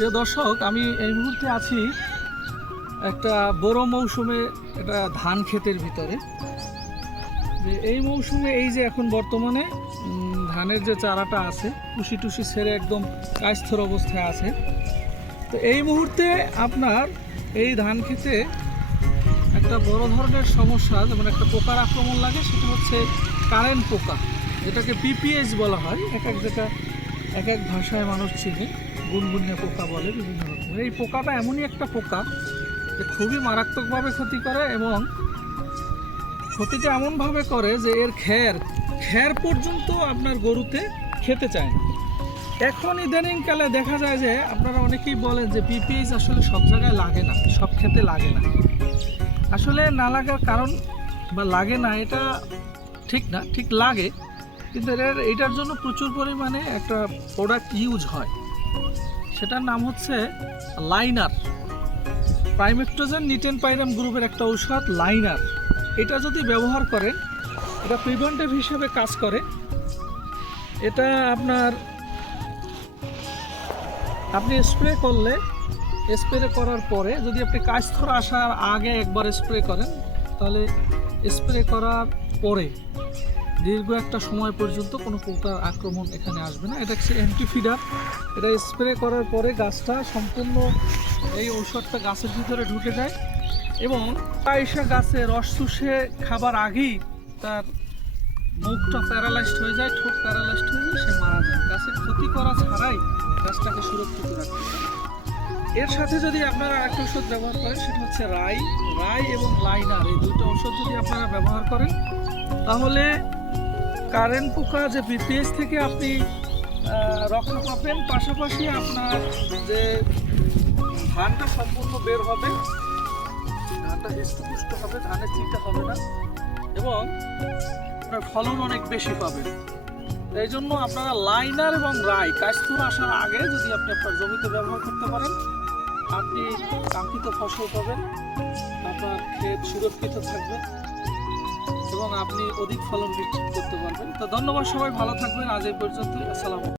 প্রিয় দর্শক, আমি এই মুহূর্তে আছি একটা বড় মৌসুমে এটা ধান ক্ষেতের ভিতরে। যে এই মৌসুমে এই যে এখন বর্তমানে ধানের যে চারাটা আছে টুসি টুসি ছেড়ে একদম কায়স্থর অবস্থায় আছে। তো এই মুহূর্তে আপনার এই ধান ক্ষেতে একটা বড় ধরনের সমস্যা, যেমন একটা পোকার আক্রমণ লাগে, সেটা হচ্ছে কারেন্ট পোকা, যেটাকে পিপিএস বলা হয়। এক এক ভাষায় মানুষ চিনে, গুনগুনিয়া পোকা বলে, বিভিন্ন রকম। এই পোকাটা এমনই একটা পোকা যে খুবই মারাত্মকভাবে ক্ষতি করে, এবং ক্ষতিটা এমনভাবে করে যে এর খ্যার পর্যন্ত আপনার গরুতে খেতে চায় না। এখন ইদানিংকালে দেখা যায় যে আপনারা অনেকেই বলেন যে পিপিএস আসলে সব জায়গায় লাগে না, সব ক্ষেতে লাগে না। আসলে না লাগার কারণ বা লাগে না এটা ঠিক না, ঠিক লাগে, কিন্তু এটার জন্য প্রচুর পরিমাণে একটা প্রোডাক্ট ইউজ হয়, সেটার নাম হচ্ছে লাইনার। প্রাইমেট্রোজেন নিটেনপাইরাম গ্রুপের একটা ঔষধ লাইনার। এটা যদি ব্যবহার করেন, এটা প্রিভেন্টিভ হিসেবে কাজ করে। এটা আপনি স্প্রে করলে, স্প্রে করার পরে যদি আপনি কায়স্থর আসার আগে একবার স্প্রে করেন, তাহলে স্প্রে করার পরে দীর্ঘ একটা সময় পর্যন্ত কোনো পোকার আক্রমণ এখানে আসবে না। এটা হচ্ছে অ্যান্টিফিডার। এটা স্প্রে করার পরে গাছটা সম্পূর্ণ এই ঔষধটা গাছের ভিতরে ঢুকে যায়, এবং এসে গাছে রস চুষে খাবার আগেই তার মুখটা প্যারালাইজড হয়ে যায়, ঠোঁট প্যারালাইজড হয়ে যায়, সে মারা যায়। গাছের ক্ষতি করা ছাড়াই গাছটাকে সুরক্ষিত রাখতে পারে। এর সাথে যদি আপনারা আরেকটা ওষুধ ব্যবহার করেন, সেটা হচ্ছে রাই এবং লাইনার। এই দুটো ওষুধ যদি আপনারা ব্যবহার করেন, তাহলে কারেন্ট পোকা যে পিপিএস থেকে আপনি রক্ষা পাবেন, পাশাপাশি আপনার যে ধানটা সম্পূর্ণ বের হবে, ধানটা হৃষ্টপুষ্ট হবে, ধানের চিন্তা হবে না, এবং আপনার ফলন অনেক বেশি পাবেন। এই জন্য আপনারা লাইনার এবং রাই কায়স্থর আসার আগে যদি আপনি আপনার জমিতে ব্যবহার করতে পারেন, আপনি কাঙ্ক্ষিত ফসল পাবেন, আপনার ক্ষেত সুরক্ষিত থাকবে, এবং আপনি অধিক ফলন নিশ্চিত করতে পারবেন। তো ধন্যবাদ, সবাই ভালো থাকবেন। আজ এই পর্যন্তই। আসসালামু আলাইকুম।